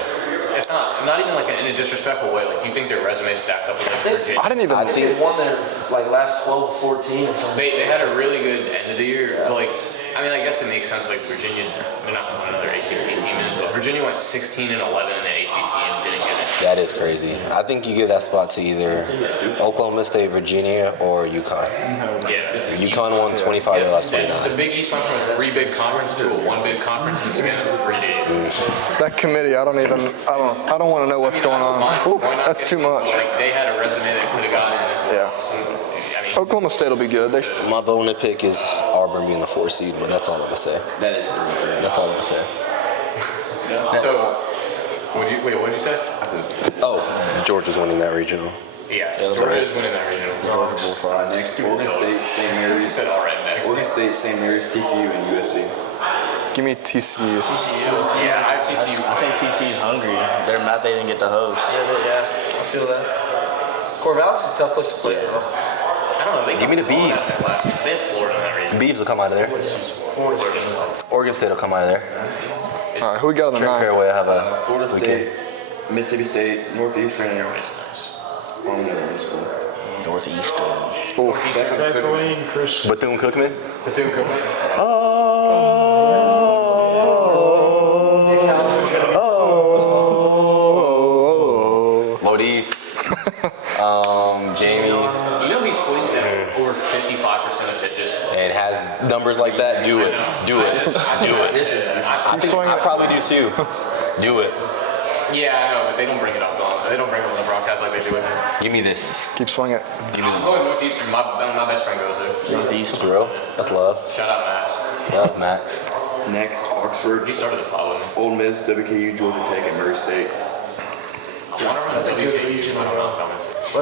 it's not even like in a disrespectful way. Like do you think their resume stacked up with like Virginia? I didn't even. I They think won their like last 12 to 14 or something. They had a really good end of the year. But like, I mean, I guess it makes sense. Like Virginia, they're not going to put another ACC team in, but Virginia went 16 and 11 in the ACC and didn't get it. that is crazy. I think you give that spot to either Oklahoma State, Virginia, or UConn. Yeah. UConn won 25 of the last The 29. Big East went from a 3 big conference to a 1 big conference in the span of 3 days. That committee, I don't want to know what's going on. Oof, that's too much. Like they had a resume that could have gotten in as well. Yeah. So, I mean, Oklahoma State will be good. They, My bone to pick is Auburn being the 4 seed, but that's all I'm gonna say. That is pretty That's all I'm gonna say. so, what did you say? Oh, Georgia's winning that regional. Yes, Georgia is winning that regional. Next, Oregon State, St. You Mary's. said all right next. Oregon State, St. Mary's, TCU, and USC. give me TCU. Yeah, I have TCU. I think TC's hungry. They're mad they didn't get the host. Yeah, I feel that. Corvallis is a tough place to play, though. I don't know. They Give me the Beavs. They had Florida in that region. Beavs will come out of there. Oregon State will come out of there. All right, who we got on the Trent 9? Fairway have a Florida weekend. State, Mississippi State, Northeastern, and Nice. Elementary School. Northeastern. Oof. Bethune-Cookman. Modise. Jamie. You know he swings at over 55% of pitches. And has numbers like that. Do it. Do it. Do it. I probably do too. Do it. Yeah, I know, but they don't bring it up. They don't bring it on the broadcast like they do it. Give me this. Keep swinging. Give me I'm the going North. Northeastern. My best friend goes there. That's real. That's love. Shout out Max. Love, Max. Next, Oxford, He started the pod with me. Ole Miss, WKU, Georgia Tech, and Murray State. That's a good region, bro.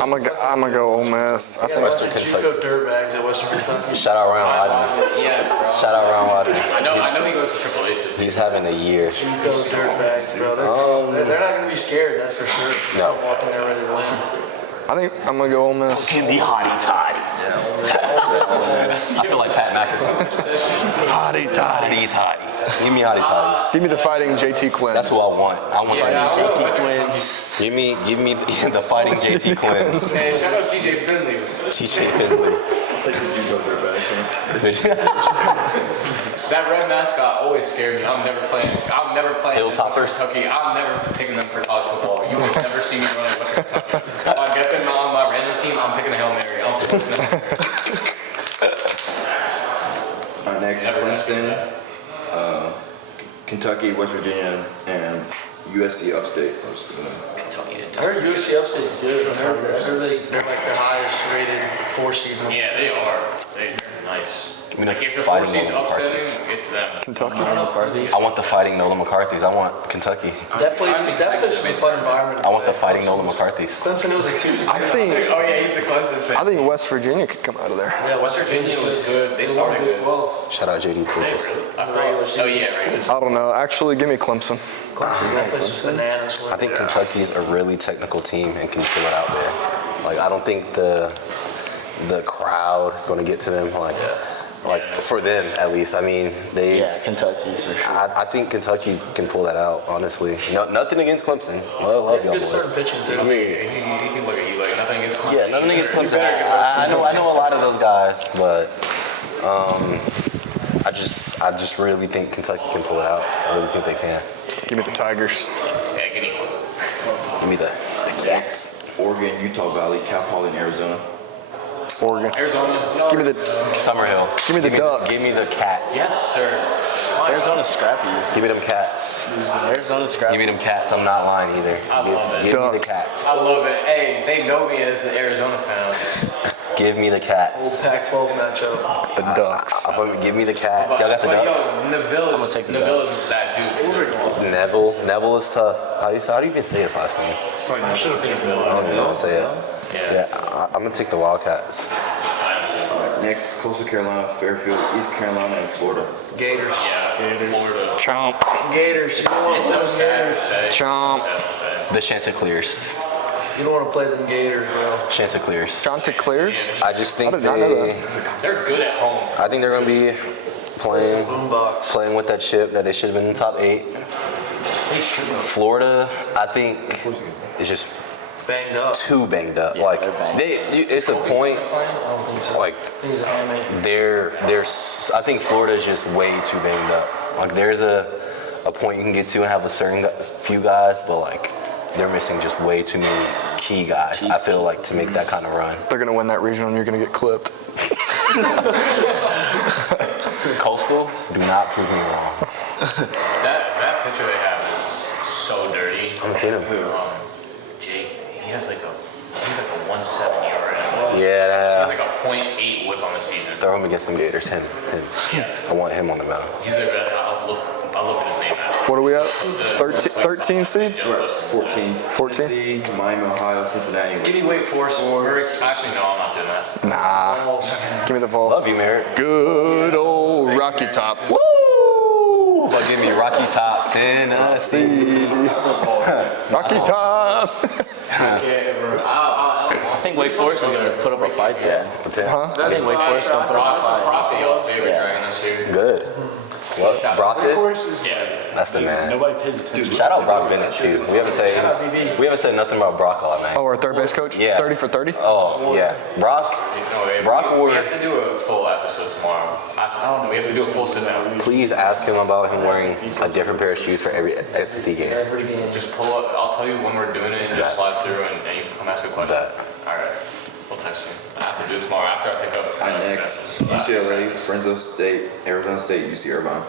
I'm gonna go Ole Miss. I think Western JUCO Kentucky. dirtbags at Western Kentucky. Shout out Ryan Wadley. Yes, bro. Shout out Ryan Wadley. I know he goes to Triple H. He's having a year. JUCO dirtbags, bro. They're not gonna be scared, that's for sure. No. Walking there ready to win. I think I'm gonna go Ole Miss. Can be hotty toddy. I feel like Pat McAfee. Hotty toddy. Hotty toddy. Give me hotty toddy. Give me the fighting JT Quinn. That's who I want. I want Yeah, fighting JT Twins. Give me the fighting JT Quins. Hey, shout out TJ Finley. TJ Finley. take the Jews over there, man. That red mascot always scared me. I'm never playing Hilltoppers. Kentucky. I'm never picking them for college football. You will never see me running Western Kentucky. If I get them on my random team, I'm picking a Hail Mary. I'm forcing them. Next, Never Clemson, Kentucky, West Virginia, and USC Upstate. I heard USC Upstate's good. I heard they're like the highest rated 4 seed. Yeah, they are. They're nice. Give me the Like if the fighting 4 seed's Nolan upsetting, McCarthy's. it's them. Kentucky. I want the fighting Nolan McCarthy's. I want Kentucky. That place was a fun environment. to I want the play. fighting Nolan McCarthy's. Clemson, it was like Tuesday. I think Oh yeah, he's the Clemson fan. I think West Virginia could come out of there. Yeah, West Virginia was good. They started Big good. 12. Shout out JD Davis. I thought, oh yeah, right. I don't know. Actually, give me Clemson. That place was bananas. I think Kentucky's a really technical team and can pull it out there. Like I don't think the crowd is going to get to them. Like for them at least. I mean, Yeah, Kentucky for sure. I think Kentucky can pull that out. Honestly, nothing against Clemson. Love y'all Good boys. starting pitching too. I mean, he can look at you like nothing against Clemson. Yeah, nothing against You Clemson. better give I know a lot of those guys, but I just really think Kentucky can pull it out. I really think they can. Give me the Tigers. Yeah, give me Clemson. Give me the Cats. Oregon, Utah Valley, Cal Poly, and Arizona. Oregon. Arizona. Give me the Summerhill. Give me the Ducks. Give me the Cats. Yes, sir. Arizona's scrappy. Give me them Cats. Arizona's scrappy. Give me them Cats. I'm not lying either. I love it. Give me the Ducks. Cats. I love it. Hey, they know me as the Arizona fan. Give me the Old Cats. Pac-12 matchup. The Ducks. Give me the Cats. Y'all got the But Ducks? yo, Neville is that dude too. Neville is tough. How do you even say his last name? I should have picked Neville. I don't even know how to say it. Yeah. Yeah, I'm gonna take the Wildcats. Next, Coastal Carolina, Fairfield, East Carolina, and Florida. Gators. Yeah, Florida. Chomp. Gators. You don't want It's to so play sad to Gators. say. Chomp. So sad to say. The Chanticleers. You don't want to play them Gators, bro. Chanticleers. Chanticleers. I just think I did not know they. that. They're good at home. I think they're gonna be Boombox. playing with that chip that they should have been in the top 8. Florida, I think, is just Banged up. too banged up. Yeah, Like they're banged. it's a point. I don't think so. Like I think it's a hammy. I think Florida is just way too banged up. Like there's a point you can get to and have a certain few guys, but like they're missing just way too many key guys. I feel like to make that kind of run. They're gonna win that regional, and you're gonna get clipped. Coastal, do not prove me wrong. That picture they have is so dirty. I'm seeing him. Jake, he's like a 1.7 ERA. Yeah, He's like a .8 whip on the season. throw him against them Gators. Him. Yeah. I want him on the mound. He's their best. I'll look at his name now. What are we at? 13 seed? Just posted today. 14. 14? Tennessee, Miami, Ohio, Cincinnati. Give me Wake Forest. Actually, no, I'm not doing that. Nah. Give me the Vols. Love you, Merritt. Good old Rocky Top. Woo! But give me Rocky Top Tennessee. Rocky Top. Yeah, bro. I think Wake Forest is going to put up a fight there. What's it? Huh? I think Wake Forest is going to put up a fight. Probably your favorite dragon this year. Good. What? Brock did? Yeah. That's the man. Nobody pays attention. Shout out Brock Bennett too. We haven't said nothing about Brock all night. Oh, our third base coach? Yeah. 30 for 30? Oh yeah, Brock. No, wait, Brock we Ward. have to do a full episode tomorrow. We have to do a full sit down. Please ask him about him wearing a different pair of shoes for every SEC game. Every game. Just pull up. I'll tell you when we're doing it and just slide through and you can come ask a question. Bet. All right. We'll text you. I have to do it tomorrow after I pick up. Next, UCLA, Fresno State, Arizona State, UC Irvine.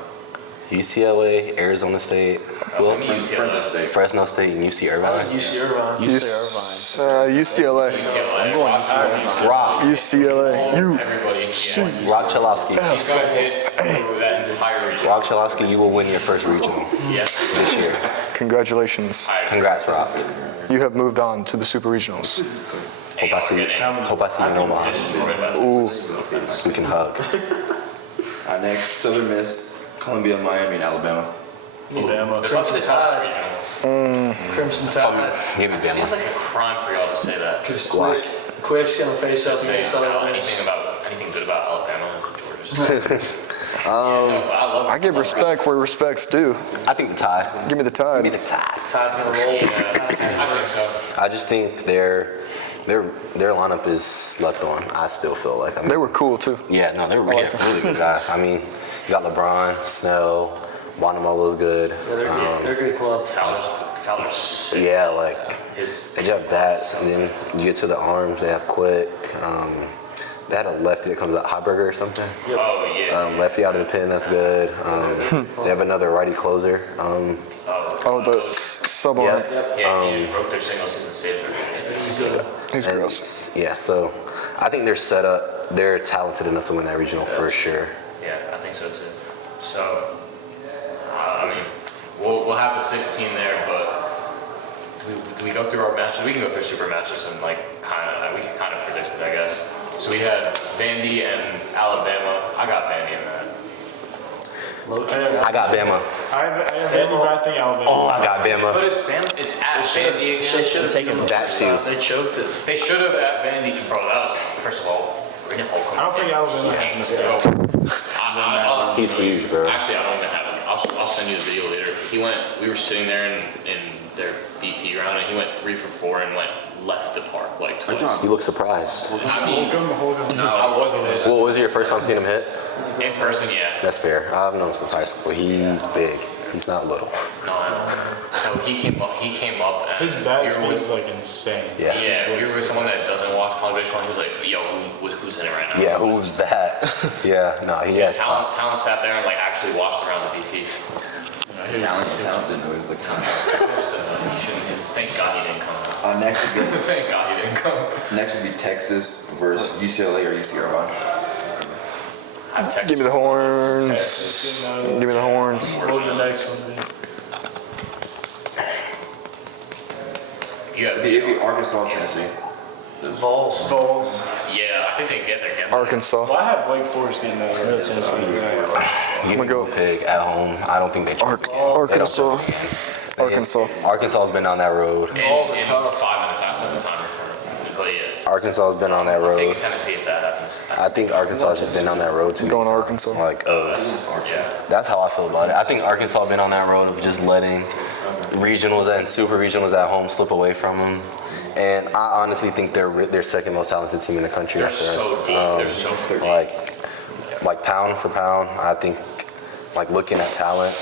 UCLA, Arizona State, who else? Fresno State. Fresno State and UC Irvine. UC Irvine. UCLA. UCLA. Rock. UCLA. Everybody. Yeah. Rock Chalosky. He's going to hit through that entire region. Rock Chalosky, you will win your first regional Yes. this year. Congratulations. Congrats, Rock. You have moved on to the Super Regionals. Hope I see you in Omaha. Destroyed by Ooh. We can hug. Next, Southern Miss, Columbia, Miami, and Alabama. Alabama. It's about to be the toughest regional. Crimson Tide. Give me Seems Bama. like a crime for y'all to say that. Because Quick's going to face up Say against Southern Miss. anything good about Alabama and Georgia. I love I give respect where respect's due. I think the Tide. Give me the Give me Tide. the Tide. Tide's going to roll. I think so. I just think they're their lineup is slept on. I still feel like. I mean, They were cool too. Yeah, no, they're really good guys. I mean, you got LeBron, Snell, Wanamolo's good. Yeah, they're a good club. Fowler's sick. Yeah, like His they just have bats, and then you get to the arms. They have Quick. They had a lefty that comes out, Heiberger or something. Oh yeah. Lefty out of the pen, that's good. They have another righty closer. The sub arm. Yeah, he broke their single season save record. He's And gross. yeah, so I think they're set up. They're talented enough to win that regional for sure. Yeah, I think so too. So, I mean, we'll have the 16 there, but do we go through our matches? We can go through super matches and we can kind of predict it, I guess. So we had Vandy and Alabama. I got Vandy in that. I got Bama. I have Vandy, but I think Alabama. Oh, I got Bama. But it's at Vandy again. They should have taken that too. They choked it. They should have at Vandy, bro. That was, first of all, I don't think Alabama has enough. He's huge, bro. Actually, I don't even have it. I'll send you the video later. We were sitting there in their BP round, and he went 3 for 4 and left the park like twice. You look surprised. I mean, Hold on. no, I wasn't. What was it your first time seeing him hit? In person, yeah. That's fair. I've known him since high school. He's big. He's not little. No, he came up and His bat we were speed is like insane. Yeah. Yeah, we were with someone that doesn't watch college baseball. He was like, "Yo, who's in it right now?" Yeah, who's that? Yeah, no, he has pop. Talent sat there and actually watched around the BP. Talent didn't know he was the talent. Thank God he didn't come. Thank God he didn't come. Next would be Texas versus UCLA or UCLA. I'm Texas. Give me the horns. Give me the horns. What would the next one be? You got It'd be Arkansas, Tennessee. Vols. Vols. Yeah, I think they get there. Arkansas. Well, I have Wake Forest getting that right. Give me go. Pig at home. I don't think they. Arkansas. Arkansas. Arkansas's been on that road. In 5 minutes after the timer. But yeah, Arkansas's been on that I'm taking road. Tennessee if that happens. I think Arkansas has just been on that road too. Going many to times. Arkansas. Yeah. That's how I feel about it. I think Arkansas has been on that road of just letting regionals and super regionals at home slip away from them. And I honestly think they're second most talented team in the country They're after so us. deep. They're so deep. Like pound for pound, I think looking at talent,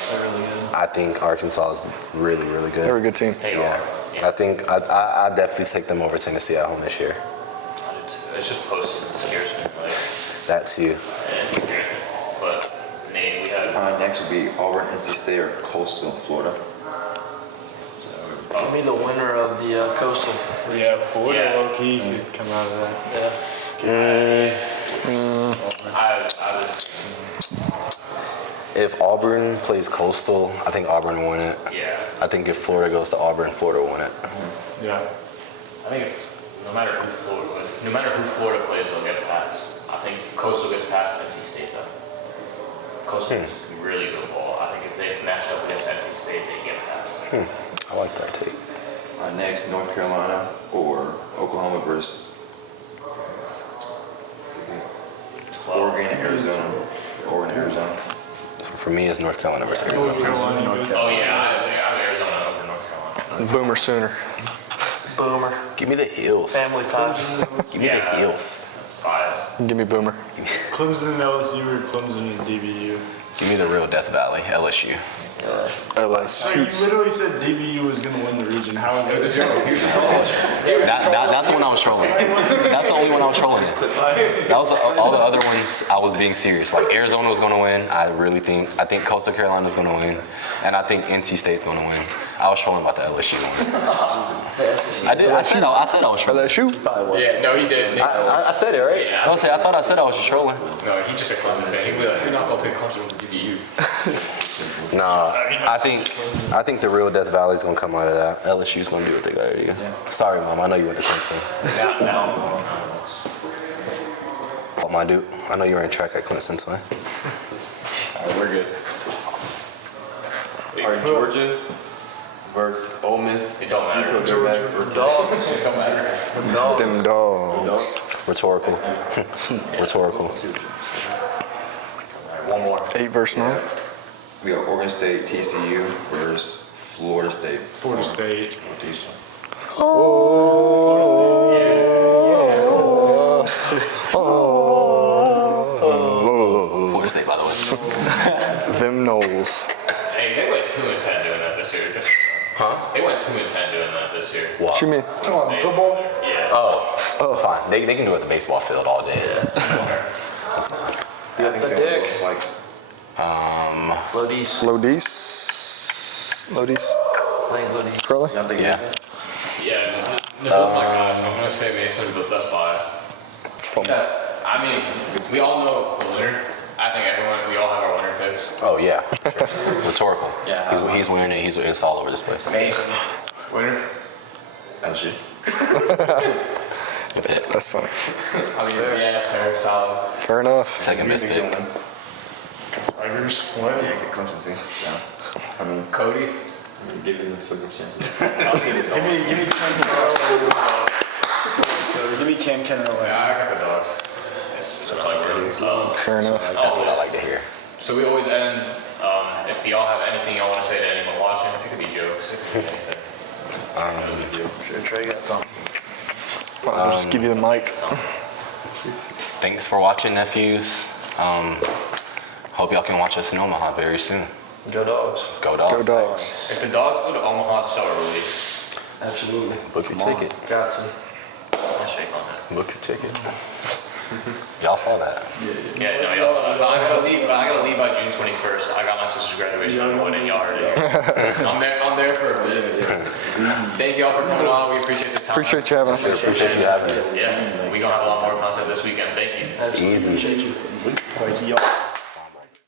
I think Arkansas is really, really good. They're a good team. They Yeah. are. I think I definitely take them over Tennessee at home this year. It's just postseason scares me. That too. It scares me. But Nate, we had. Next would be Auburn, NC State, or Coastal, Florida. Give me the winner of the Coastal. Yeah, Florida Yeah. low-key could come out of that. I was. If Auburn plays Coastal, I think Auburn will win it. Yeah. I think if Florida goes to Auburn, Florida will win it. Yeah. I think no matter who Florida plays, they'll get past. I think Coastal gets past NC State though. Coastal is really good ball. I think if they match up against NC State, they get past. I like that take. Next, North Carolina or Oklahoma versus Oregon, Arizona. Oregon, Arizona. So for me, it's North Carolina versus Arizona. North Carolina. Oh yeah, I have Arizona over North Carolina. Boomer sooner. Boomer. Give me the heels. Family ties. Give me the heels. That's biased. Give me Boomer. Clemson and LSU or Clemson and DBU? Give me the real Death Valley, LSU. LSU. You literally said DBU was going to win the region. How is it? That's the one I was trolling. That's the only one I was trolling. That was all the other ones I was being serious. Like Arizona was going to win. I think Coastal Carolina is going to win, and I think NC State's going to win. I was trolling about the LSU one. I did. I said I was trolling. LSU. Yeah, no, he did. I said it right. Yeah. I thought I said I was just trolling. No, he just said Clemson fan. He'd be like, you're not gonna pick Clemson over DBU. Nah, I think the real Death Valley is gonna come out of that. LSU's gonna do what they gotta do. Sorry, Mom. I know you went to Clemson. Now. Oh, my dude. I know you were in track at Clemson, so. All right, we're good. All right, Georgia versus Ole Miss. It don't matter. JUCO Dirdbacks or Dogs. It don't matter. Them dogs. Dogs. Rhetorical. Rhetorical. One more. 8 versus 9. We got Oregon State, TCU versus Florida State. Florida State. Northeastern. Oh. Knowles. Hey, they went 2-10 doing that this year. Huh? They went 2-10 doing that this year. What? What you mean? Come on, football. Yeah. Oh, it's fine. They can do it at the baseball field all day. That's fine. Yeah, I think so. Dick. Spikes. Lodi's. Lodi's? Playing Lodi. Probably? Y'all think Yeah. Mason? Yeah, Nicole's my guy, so I'm going to say Mason, but that's biased. Because, I mean, we all know the winner. I think we all have our winner picks. Oh yeah. Rhetorical. Yeah. He's wearing it. It's all over this place. Winner? LG. That's funny. I mean, yeah, fair, solid. Fair enough. Second best Who's pick. gonna win? Tigers. What? Yeah, get Clemson team. So, I mean, Cody? Given the circumstances. Give me Cam Kennerly. Give me Cam Kennerly. Yeah, I got the Dawgs. It's just like we're Fair enough. That's what I like to hear. So we always end, if y'all have anything y'all want to say to anyone watching, it could be jokes, it could be anything. Trey got something. I'll just give you the mic. Thanks for watching, nephews. Hope y'all can watch us in Omaha very soon. Go Dogs. Go Dogs. Go Dogs. If the Dogs go to Omaha, sell a release. Absolutely. Book your ticket. Got to. I'll shake on that. Book your ticket. Y'all saw that. Yeah, no, y'all saw that. But I gotta leave by June 21st. I got my sister's graduation on the wedding, y'all heard it. I'm there for a bit. Thank y'all for coming on. We appreciate the time. Appreciate you having us. Appreciate you having us. Yeah, we gonna have a lot more content this weekend. Thank you. Easy. Like, y'all.